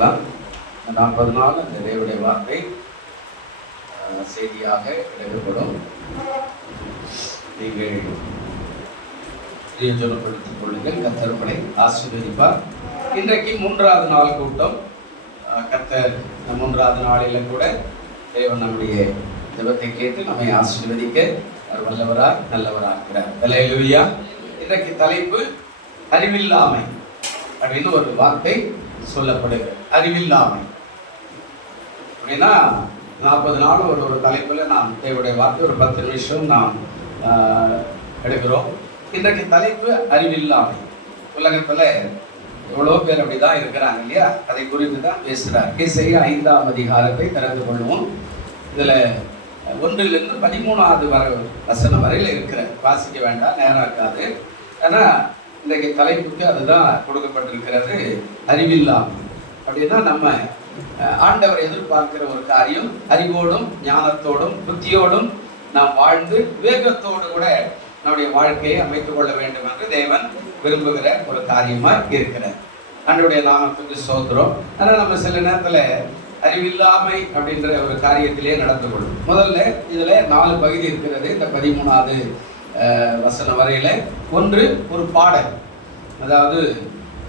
கொள்ளலாம் நாற்பது நாள் அந்த தேவடைய வார்த்தை செய்தியாக எழுதப்படும். நீங்கள் பிரயோஜனப்படுத்திக் கொள்ளுங்கள். கத்தர்களை ஆசீர்வதிப்பார். இன்றைக்கு மூன்றாவது நாள் கூட்டம். கத்தர் மூன்றாவது நாளில கூட தேவன் நம்முடைய தெய்வத்தை கேட்டு நம்மை ஆசீர்வதிக்க அவர் வல்லவராக நல்லவராக இருக்கிறார் தலையிலுயா இன்றைக்கு தலைப்பு அறிவில்லாமை அப்படின்னு ஒரு வார்த்தை. சொல்லப்படுகிறது. அறிவில்லாமை. அப்படின்னா நாற்பது நாள் ஒரு ஒரு தலைப்பில் நாம் தேவையுடைய வார்த்தை ஒரு பத்து நிமிஷம் நாம் எடுக்கிறோம். இன்றைக்கு தலைப்பு அறிவில்லாமை. உலகத்தில் எவ்வளோ பேர் அப்படி தான் இருக்கிறாங்க இல்லையா? அதை குறித்து தான் பேசுகிறார் கிசை ஐந்தாம் அதிகாரத்தை திறந்து கொள்வோம். இதில் ஒன்றிலிருந்து பதிமூணாவது வர வசனம் வரையில் இருக்கிற வாசிக்க வேண்டாம் நேரம் இருக்காது. ஆனால் இன்றைக்கு தலைப்புக்கு அதுதான் கொடுக்கப்பட்டிருக்கிறது அறிவில்லாம் அப்படின்னா நம்ம அஹ், ஆண்டவர் எதிர்பார்க்கிற ஒரு காரியம் அறிவோடும் ஞானத்தோடும் புத்தியோடும் நாம் வாழ்ந்து வேகத்தோடு கூட நம்முடைய வாழ்க்கையை அமைத்துக் கொள்ள வேண்டும் என்று தேவன் விரும்புகிற ஒரு காரியமா இருக்கிறார். அன்றைய நாமத்துக்கு சோதரம் ஆனால் நம்ம சில நேரத்தில் அறிவில்லாமை அப்படின்ற ஒரு காரியத்திலே நடந்து கொள்ளும். முதல்ல இதுல நாலு பகுதி இருக்கிறது. இந்த பதிமூணாவது வசன வசனம் ஒன்று ஒரு பாடல். அதாவது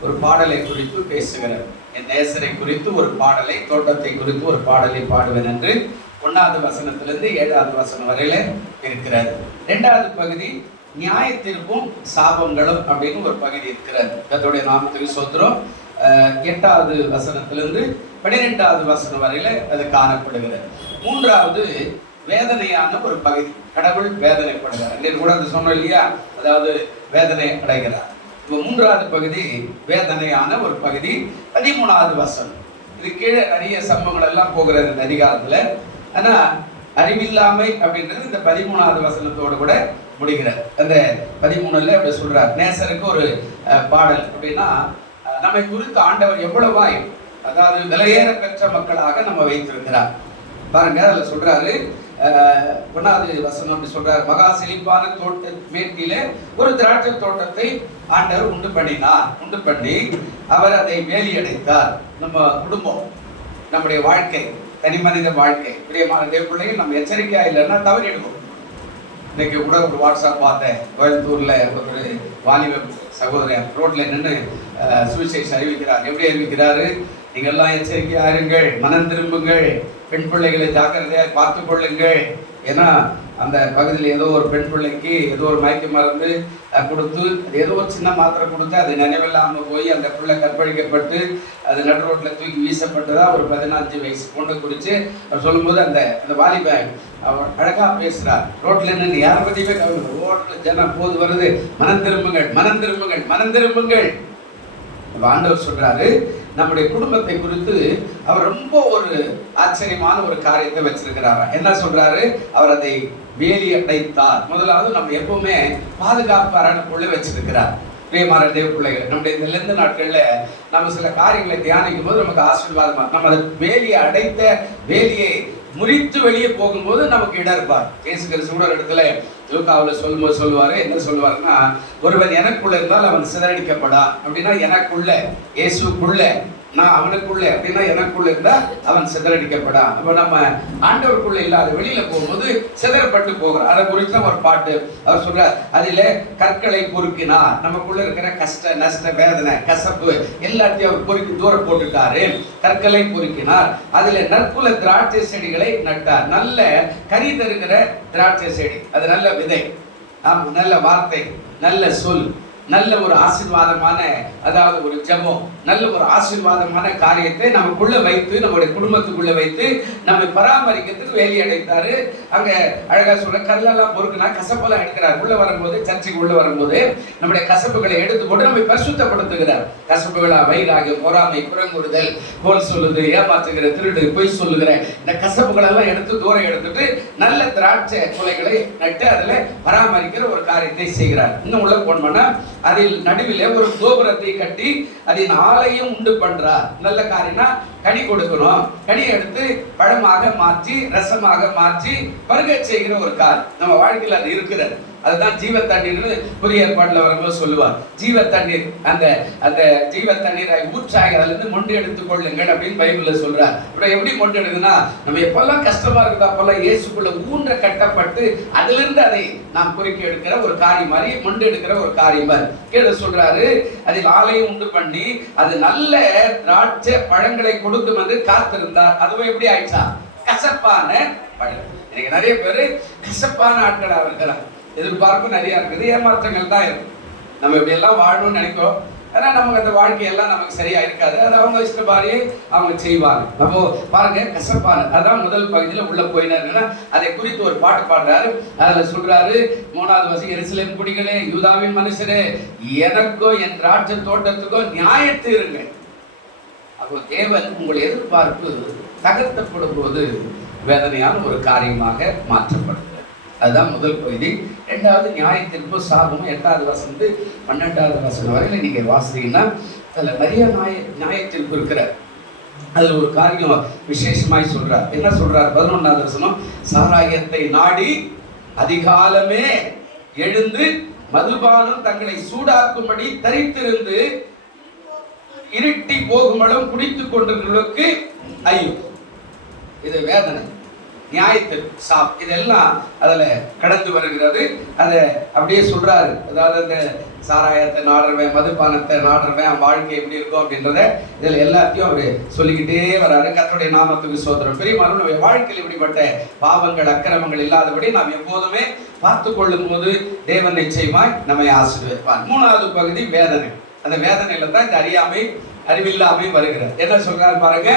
ஒரு பாடலை குறித்து பேசுகிறார். என் நேசரை குறித்து ஒரு பாடலை தோட்டத்தை குறித்து ஒரு பாடலை பாடுவேன் என்று ஒன்றாவது வசனத்திலிருந்து ஏழாவது வசனம் வரையில இருக்கிறார். ரெண்டாவது பகுதி நியாயத்திற்கும் சாபங்களும் அப்படின்னு ஒரு பகுதி இருக்கிறார். கர்த்தருடைய நாமத்துக்கு சோத்திரம் எட்டாவது வசனத்திலிருந்து பன்னிரெண்டாவது வசனம் வரையில அது காணப்படுகிறது. மூன்றாவது வேதனையான ஒரு பகுதி. கடவுள் வேதனைப்படுகிறார் நேற்று கூட அது சொன்னோம் இல்லையா? அதாவது வேதனை அடைகிறார். இப்போ மூன்றாவது பகுதி வேதனையான ஒரு பகுதி. பதிமூணாவது வசனம். இது கீழே நிறைய சம்பவங்கள் எல்லாம் போகிறது இந்த ஆனால் அறிவில்லாமை அப்படின்றது இந்த பதிமூணாவது வசனத்தோடு கூட முடிகிறது. அந்த பதிமூணுல அப்படி சொல்றார். நேசருக்கு ஒரு பாடல் அப்படின்னா நம்மை குறித்து ஆண்டவர் எவ்வளவாய் அதாவது விலையேற பெற்ற மக்களாக நம்ம வைத்திருக்கிறார். பாருங்க அதில் சொல்றாரு அஹ், வசனம் அப்படி சொல்றாரு. மகா செழிப்பான தோட்ட மேற்கிலே ஒரு திராட்சை தோட்டத்தை ஆண்டவர் உண்டு பண்ணினார். உண்டு பண்ணி அவர் அதை வேலியடைத்தார் நம்ம குடும்பம் நம்முடைய வாழ்க்கை தனி மனித வாழ்க்கை. பிரியமான தேவ நம்ம எச்சரிக்கையா இல்லைன்னா தவறிடுவோம். இன்னைக்கு கூட ஒரு வாட்ஸ்அப் பார்த்தேன். கோயம்புத்தூர்ல ஒரு வாலிப சகோதரன் ரோட்ல நின்று சுவிசேஷம் அறிவிக்கிறார். எப்படி அறிவிக்கிறாரு? நீங்கள்லாம் எச்சரிக்கையா இருங்கள் மனம் திரும்புங்கள். பெண் பிள்ளைகளை ஜாக்கிரதையாக பார்த்து கொள்ளுங்கள். ஏன்னா அந்த பகுதியில் ஏதோ ஒரு பெண் பிள்ளைக்கு ஏதோ ஒரு மயக்க மருந்து கொடுத்து அது ஏதோ ஒரு சின்ன மாத்திரை கொடுத்து அது நினைவில்லாமல் போய் அந்த பிள்ளை கற்பழிக்கப்பட்டு அது நடு ரோட்டில் தூக்கி வீசப்பட்டதாக ஒரு பதினஞ்சு வயசு பொண்ணு குறித்து அவர் சொல்லும்போது அந்த அந்த வாலிபன் அவர் அழகா பேசுகிறார் ரோட்டில் நின்று யாரை பற்றியுமே கவலை ரோட்டில் ஜனம் போது வருது மனம் திரும்புங்கள் மனம் திரும்புங்கள் மனம் திரும்புங்கள். ஆண்டவர் சொல்றாரு நம்முடைய குடும்பத்தை குறித்து அவர் ரொம்ப ஒரு ஆச்சரியமான ஒரு காரியத்தை வச்சிருக்கிறாரா. என்ன சொல்றாரு? அவர் அதை வேலி அடைத்தார். முதலாவது நம்ம எப்பவுமே பாதுகாப்பு அரணுக்குள்ள வச்சிருக்கிறார். பிரியமான தேவ பிள்ளைகள் நம்முடைய இந்த லெந்த நாட்கள்ல நம்ம சில காரியங்களை தியானிக்கும் போது நமக்கு ஆசீர்வாதமா நம்ம அதை வேலியை அடைத்த வேலியை முறித்து வெளியே போகும்போது நமக்கு இடர்பார் இயேசு கிறிஸ்து இடத்துல லூக்காவில் சொல்லும்போது சொல்லுவாரு. என்ன சொல்லுவாருன்னா ஒருவன் எனக்குள்ள இருந்தால் அவன் சிதறடிக்கப்படா. அப்படின்னா எனக்குள்ள இயேசுக்குள்ள நான் அவனுக்குள்ளே அப்படின்னா எனக்குள்ள இருந்தா அவன் சிதறடிக்கப்படான் இப்போ நம்ம ஆண்டவருக்குள்ள இல்லாத வெளியில போகும்போது சிதறப்பட்டு போகிறான் அதை குறித்து தான் ஒரு பாட்டு அவர் சொல்றார். அதில் கற்களை பொறுக்கினார். நமக்குள்ள இருக்கிற கஷ்ட நஷ்ட வேதனை கசப்பு எல்லாத்தையும் அவர் பொறுக்கி தூரம் போட்டுட்டாரு. கற்களை பொறுக்கினார். அதில் நற்குல திராட்சை செடிகளை நட்டார். நல்ல கனி தருகிற திராட்சை செடி. அது நல்ல விதை. நல்ல வார்த்தை நல்ல சொல். நல்ல ஒரு ஆசீர்வாதமான அதாவது ஒரு ஜெபம் நல்ல ஒரு ஆசீர்வாதமான காரியத்தை நமக்குள்ள வைத்து நம்முடைய குடும்பத்துக்குள்ள வைத்து நம்மை பராமரிக்கிறதுக்கு வேலி அடைத்தாரு. அங்க அழகா சொல்ல கல்லெல்லாம் பொறுக்குனா கசப்பெல்லாம் எடுக்கிறார். உள்ள வரும்போது சர்ச்சைக்கு உள்ள வரும்போது நம்முடைய கசப்புகளை எடுத்து போட்டு நம்மை பரிசுத்தப்படுத்துகிறார். கசப்புகளா வயிறாக பொறாமை புறங்குறுதல் கோல் சொல்லுது ஏமாற்றுகிற திருடு பொய் சொல்லுகிற இந்த கசப்புகளெல்லாம் எடுத்து தூரம் எடுத்துட்டு நல்ல திராட்சை குலைகளை நட்டு அதுல பராமரிக்கிற ஒரு காரியத்தை செய்கிறார். இன்னும் உள்ள போனோம்னா அதில் நடுவிலே ஒரு கோபுரத்தை கட்டி அதன் ஆலையும் உண்டு பண்றார். நல்ல காரியம்னா கனி கொடுக்கணும். கனி எடுத்து பழமாக மாற்றி ரசமாக மாற்றி பருக செய்கிற ஒரு கார். நம்ம வாழ்க்கையில் அது இருக்கிறது. அதுதான் ஜீவ தண்ணீர்னு புதிய ஏற்பாட்டில் வரும்போது சொல்லுவார். ஜீவ தண்ணீர் அந்த அந்த ஜீவ தண்ணீரை ஊற்றாக அதுலேருந்து மொண்டு எடுத்துக் கொள்ளுங்கள் அப்படின்னு பைபிளில் சொல்றார். அப்புறம் எப்படி மொண்டு எடுக்குதுன்னா நம்ம எப்பெல்லாம் கஷ்டமா இருக்குதோ அப்பெல்லாம் இயேசுக்குள்ள ஊன்ற கட்டப்பட்டு அதுல இருந்து அதை நாம் குறிக்க எடுக்கிற ஒரு காரியம் மாதிரி மொண்டு எடுக்கிற ஒரு காரியம் மாதிரி. கீழே சொல்றாரு அதில் ஆலையும் உண்டு பண்ணி அது நல்ல திராட்சை பழங்களை கொடுக்கும் என்று காத்திருந்தார். அதுவும் எப்படி ஆயிடுச்சா? கசப்பான பழம். இன்னைக்கு நிறைய பேர் கசப்பான ஆட்களாக இருக்கிறாங்க எதிர்பார்ப்பு நிறைய இருக்குது ஏமாற்றங்கள் தான் இருக்கும் நம்ம இப்படி எல்லாம் வாழணும்னு நினைக்கிறோம். ஆனால் நமக்கு அந்த வாழ்க்கையெல்லாம் நமக்கு சரியா இருக்காது அது அவங்க இஷ்டபாரியே அவங்க செய்வாங்க. அப்போ பாருங்க கசப்பான அதான் முதல் பகுதியில் உள்ள போயினாருன்னா அதை குறித்து ஒரு பாட்டு பாடுறாரு. அதில் சொல்றாரு மூணாவது வசி எருசலேம் குடிகளே யூதாவின் மனுஷரே எனக்கோ என் ராட்ச தோட்டத்துக்கோ நியாயத்து இருங்க அப்போ தேவன் உங்கள் எதிர்பார்ப்பு தகர்த்தப்படும் போது வேதனையான ஒரு காரியமாக மாற்றப்படும். அதுதான் முதல் பகுதி. ரெண்டாவது நியாயத்திற்கு சாபமும் எட்டாவது வசந்து பன்னெண்டாவது வசனம் வரையில் நீங்கள் வாசித்தீங்கன்னா அதில் நிறைய நியாய நியாயத்திற்கு இருக்கிற அதில் ஒரு காரியம் விசேஷமாய் சொல்கிறார் என்ன சொல்கிறார் பதினொன்றாவது வசனம் சாராயத்தை நாடி அதிகாலமே எழுந்து மதுபானம் தங்களை சூடாக்கும்படி தரித்திருந்து இருட்டி போகுமளவும் குடித்து கொண்டிருக்கிறவர்களுக்கு ஐயோ. இது வேதனை. நியாயத்தில் சாப் இதெல்லாம் அதில் கடந்து வருகிறது. அதை அப்படியே சொல்கிறாரு அதாவது அந்த சாராயத்தை நாடுறவன் மதுபானத்தை நாடுறவன் அவன் வாழ்க்கை எப்படி இருக்கும் அப்படின்றத இதில் எல்லாத்தையும் அவர் சொல்லிக்கிட்டே வராரு. கர்த்தருடைய நாமத்துக்கு சோதனம் பெரியமானும் நம்ம வாழ்க்கையில் இப்படிப்பட்ட பாவங்கள் அக்கிரமங்கள் இல்லாதபடி நாம் எப்போதுமே பார்த்து கொள்ளும் போது தேவன் நிச்சயமாய் நம்மை ஆசீர்வதிப்பார். மூணாவது பகுதி வேதனை. அந்த வேதனையில தான் இந்த அறியாமை அறிவில்லாமை வருகிறது. என்ன சொல்றாரு பாருங்க?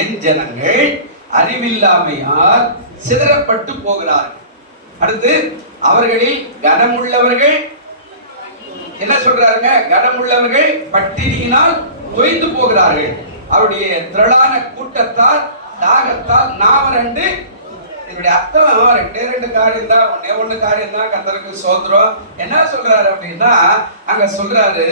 என் ஜனங்கள் அறிவில்லாமையால் சிதறப்பட்டு போகிறார்கள் அடுத்து அவர்களில் கனமுள்ளவர்கள் என்ன சொல்றாருங்க? கனமுள்ளவர்கள் பட்டினியினால் தொய்ந்து போகிறார்கள். அவருடைய திரளான கூட்டத்தால் தாகத்தால் நாவரண்டு இதனுடைய அர்த்தம் ரெண்டே ரெண்டு காரியம் தான் ஒன்னே ஒண்ணு காரியம் தான் கத்தருக்கு சோதரம் என்ன சொல்றாரு அப்படின்னா அங்க சொல்றாரு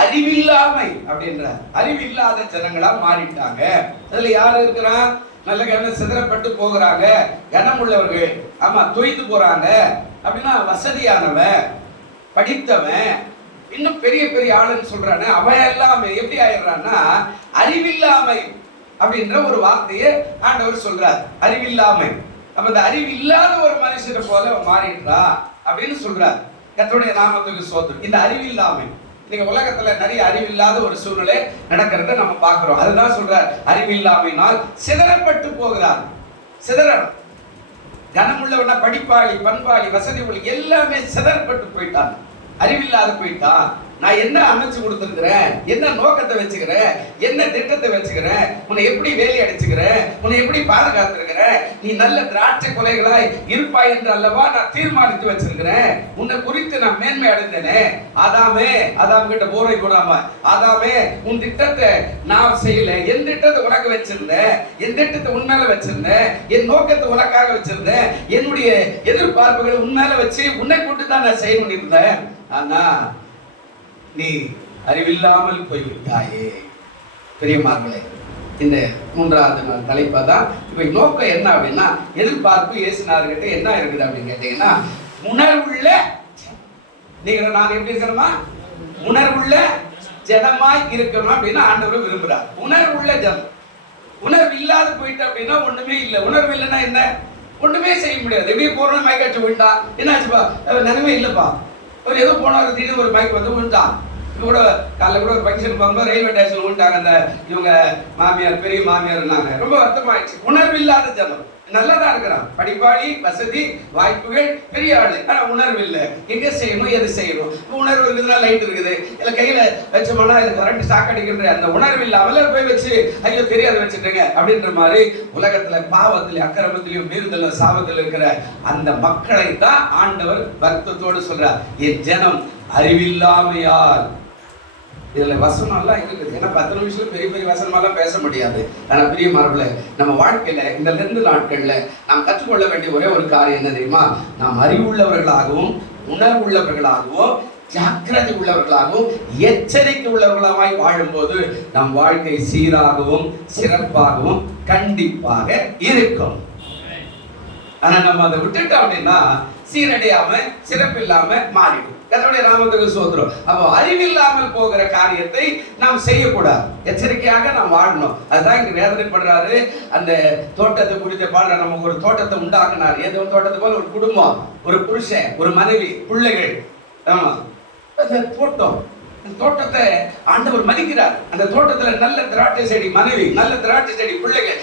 அறிவில்லாமை அப்படின்றார். அறிவில்லாத ஜனங்களா மாறிட்டாங்க. அதுல யாரு இருக்கிறான்? நல்ல கவனம் சிதறப்பட்டு போகிறாங்க கனம் உள்ளவர்கள். ஆமா தொய்ந்து போறாங்க. அப்படின்னா வசதியானவன் படித்தவன் இன்னும் பெரிய பெரிய ஆளுன்னு சொல்றானே அவன் எல்லாமே எப்படி ஆயிடுறான்னா அறிவில்லாமை அப்படின்ற ஒரு வார்த்தையை ஆண்டவர் சொல்றார். அறிவில்லாமை. அப்ப இந்த அறிவு இல்லாத ஒரு மனுஷனை போல அவன் மாறிடுறா அப்படின்னு சொல்றார். கர்த்தருடைய நாமத்துக்கு சோதனை இந்த அறிவில்லாமை. நீங்க உலகத்துல நிறைய அறிவில்லாத ஒரு சூழ்நிலை நடக்கிறத நம்ம பார்க்கிறோம். அதுதான் சொல்ற அறிவில்லாமையினால் சிதறப்பட்டு போகிறார். சிதறணும். கனமுள்ளவனா படிப்பாளி பண்பாளி வசதி உள்ள எல்லாமே சிதறப்பட்டு போயிட்டான். அறிவில்லாத போயிட்டான். நான் என்ன அமைச்சு கொடுத்துருக்கிறேன்? என்ன நோக்கத்தை வச்சுக்கிறேன்? என்ன திட்டத்தை வச்சுக்கிறேன்? உன்னை எப்படி வேலி அடிச்சுக்கிறேன்? உன்னை எப்படி பாதுகாத்துருக்கிறேன்? நீ நல்ல திராட்சை கொலைகளாய் இருப்பாய் என்று அல்லவா நான் தீர்மானித்து வச்சிருக்கிறேன். உன்னை குறித்து நான் மேன்மை அடைந்தேனே. அதாமே அதாம் கிட்ட போரை போடாம. அதாமே உன் திட்டத்தை நான் செய்யல. என் திட்டத்தை உனக்கு வச்சிருந்தேன். என் திட்டத்தை உன் வச்சிருந்தேன். என் நோக்கத்தை உனக்காக வச்சிருந்தேன். என்னுடைய எதிர்பார்ப்புகளை உன் வச்சு உன்னை கொண்டு தான் நான் செய்ய இருந்தேன். ஆனா நீ அறிவில்லாமல் போய்விட்டாயே. பெரியமார்களே இந்த மூன்றாவது நாள் தலைப்பா தான். இப்போ நோக்கம் என்ன அப்படின்னா எதிர்பார்ப்பு இயேசுனார்கிட்ட என்ன இருக்குது அப்படின்னு கேட்டீங்கன்னா உணர்வுள்ள நீங்க நான் எப்படி இருக்கணுமா? உணர்வுள்ள ஜனமாய் இருக்கணும் அப்படின்னு ஆண்டவர் விரும்புறார். உணர்வுள்ள ஜனம். உணர்வு இல்லாத போயிட்டு அப்படின்னா ஒண்ணுமே இல்லை. உணர்வு இல்லைன்னா என்ன? ஒண்ணுமே செய்ய முடியாது. எப்படி போறோம் மயக்காச்சு விழுந்தான் என்னாச்சுப்பா? அஹ் இல்லைப்பா. இல்லப்பா ஒரு ஏதோ போனாரு திடீர்னு ஒரு பைக் வந்து விழுந்தான் கூட காலைல கூட ஒரு ஃபங்க்ஷன் போகும்போது ரயில்வே ஸ்டேஷன் விட்டாங்க அந்த இவங்க மாமியார் பெரிய மாமியார் இருந்தாங்க. ரொம்ப வருத்தமாயிடுச்சு. உணர்வு இல்லாத ஜனம். நல்லா தான் இருக்கிறான். படிப்பாளி வசதி வாய்ப்புகள் பெரிய ஆளு. ஆனா உணர்வு இல்லை எங்க செய்யணும் எது செய்யணும்? உணர்வு இருக்குதுன்னா லைட் இருக்குது. இல்ல கையில வச்சோம்னா இது கரண்ட் ஷாக் அடிக்கின்ற அந்த உணர்வு இல்லாமல போய் வச்சு ஐயோ தெரியாத வச்சுட்டுங்க. அப்படின்ற மாதிரி உலகத்துல பாவத்திலும் அக்கிரமத்திலையும் மீறுதல சாபத்தில் இருக்கிற அந்த மக்களை தான் ஆண்டவர் பக்தத்தோடு சொல்றார். என் ஜனம் அறிவில்லாமையால் இதுல வசனம் எல்லாம் இருக்குது. ஏன்னா பத்து நிமிஷத்துல பெரிய பெரிய வசனமெல்லாம் பேச முடியாது. ஆனால் பெரிய மரபுல நம்ம வாழ்க்கையில இந்த ரெண்டு நாட்கள்ல நாம் கற்றுக்கொள்ள வேண்டிய ஒரே ஒரு காரியம் என்ன தெரியுமா? நாம் அறிவுள்ளவர்களாகவும் உணர்வுள்ளவர்களாகவும் ஜாக்கிரதை உள்ளவர்களாகவும் எச்சரிக்கை உள்ளவர்களாய் வாழும்போது நம் வாழ்க்கை சீராகவும் சிறப்பாகவும் கண்டிப்பாக இருக்கும். ஆனா நம்ம அதை விட்டுட்டோம் அப்படின்னா சீரடையாம சிறப்பில்லாம மாறிடும். கர்த்தருடைய நாமத்துக்கு சோத்திரம். அப்போ அறிவில்லாமல் போகிற காரியத்தை நாம் செய்யக்கூடாது. எச்சரிக்கையாக நாம் வாழணும். அதுதான் இங்க வேதனைப்படுறாரு அந்த தோட்டத்தை குறித்த பாடல நமக்கு ஒரு தோட்டத்தை உண்டாக்குனார். ஏதோ ஒரு தோட்டத்தை போல ஒரு குடும்பம் ஒரு புருஷன் ஒரு மனைவி பிள்ளைகள். ஆமா. தோட்டம் தோட்டத்தை ஆண்டவர் மதிக்கிறார். அந்த தோட்டத்துல நல்ல திராட்சை செடி மனைவி நல்ல திராட்சை செடி பிள்ளைகள்.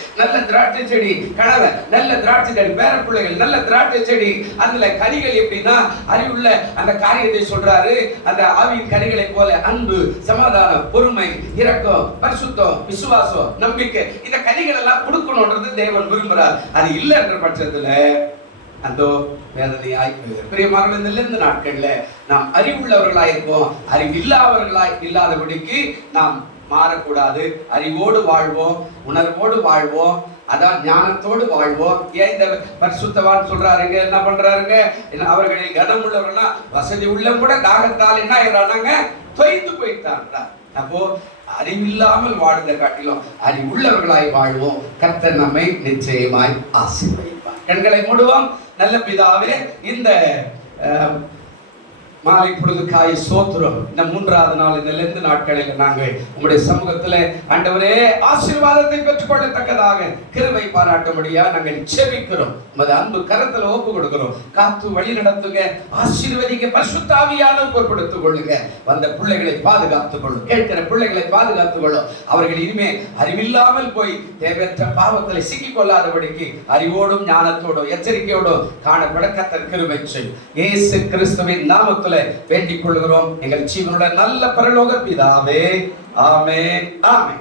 திராட்சை செடி கணவன் நல்ல திராட்சை செடி பேர பிள்ளைகள் நல்ல திராட்சை செடி அதுல கனிகள் எப்படின்னா அறிவுள்ள அந்த காரியத்தை சொல்றாரு. அந்த ஆவியின் கனிகளை போல அன்பு சமாதானம் பொறுமை இரக்கம் பரிசுத்தம் விசுவாசம் நம்பிக்கை இந்த கனிகள் எல்லாம் கொடுக்கணும்ன்றது தேவன் விரும்புறார். அது இல்லைன்ற பட்சத்துல அந்த வேதனையாய் பெரிய இந்த இந்த நாட்கள்ல நாம் அறிவுள்ளவர்களாய் இருப்போம். அறிவில்லாதவர்களாய் இல்லாதபடிக்கு நாம் மாறக்கூடாது. அறிவோடு வாழ்வோம் உணர்வோடு வாழ்வோம். அதான் ஞானத்தோடு வாழ்வோம். ஏன் இந்த பரிசுத்தவான் சொல்றாருங்க என்ன பண்றாருங்க? என்ன அவர்களில் கனம் உள்ளவர்கள்னா வசதி உள்ள கூட தாகத்தால் என்ன ஆயிடுறாங்க தொய்ந்து போயிட்டான்றார் அப்போ அறிவில்லாமல் வாழ்ந்த காட்டிலும் அறிவுள்ளவர்களாய் வாழ்வோம். கத்த நம்மை நிச்சயமாய் ஆசீர்வதிப்பார். கண்களை மூடுவோம். நல்ல பிதாவே இந்த மாலை பொழுதுக்காய் சோத்திரம் இந்த மூன்றாவது நாள் இந்த லெந்து நாட்களில் நாங்கள் உங்களுடைய சமூகத்தில் ஆண்டவரே ஆசீர்வாதத்தை பெற்றுக்கொள்ளத்தக்கதாக கிருபை பாராட்டும்படியா நாங்கள் செபிக்கிறோம். உமது அன்பு கரத்தில் ஒப்பு கொடுக்கிறோம். காத்து வழி நடத்துங்க. ஆசீர்வதிங்க. பரிசுத்தாவியான பொறுப்படுத்திக் கொள்ளுங்க. வந்த பிள்ளைகளை பாதுகாத்துக் கொள்ளும். கேட்கிற பிள்ளைகளை பாதுகாத்துக் கொள்ளும். அவர்கள் இனிமே அறிவில்லாமல் போய் தேவையற்ற பாவத்தில் சிக்கிக் கொள்ளாதபடிக்கு அறிவோடும் ஞானத்தோடும் எச்சரிக்கையோடும் காணப்பட கத்தர் கிருபை செய்யும். இயேசு கிறிஸ்துவின் நாமத்தில் வேண்டிக் கொள்கிறோம். எங்கள் ஜீவனுடைய நல்ல பரலோக பிதாவே. ஆமே ஆமே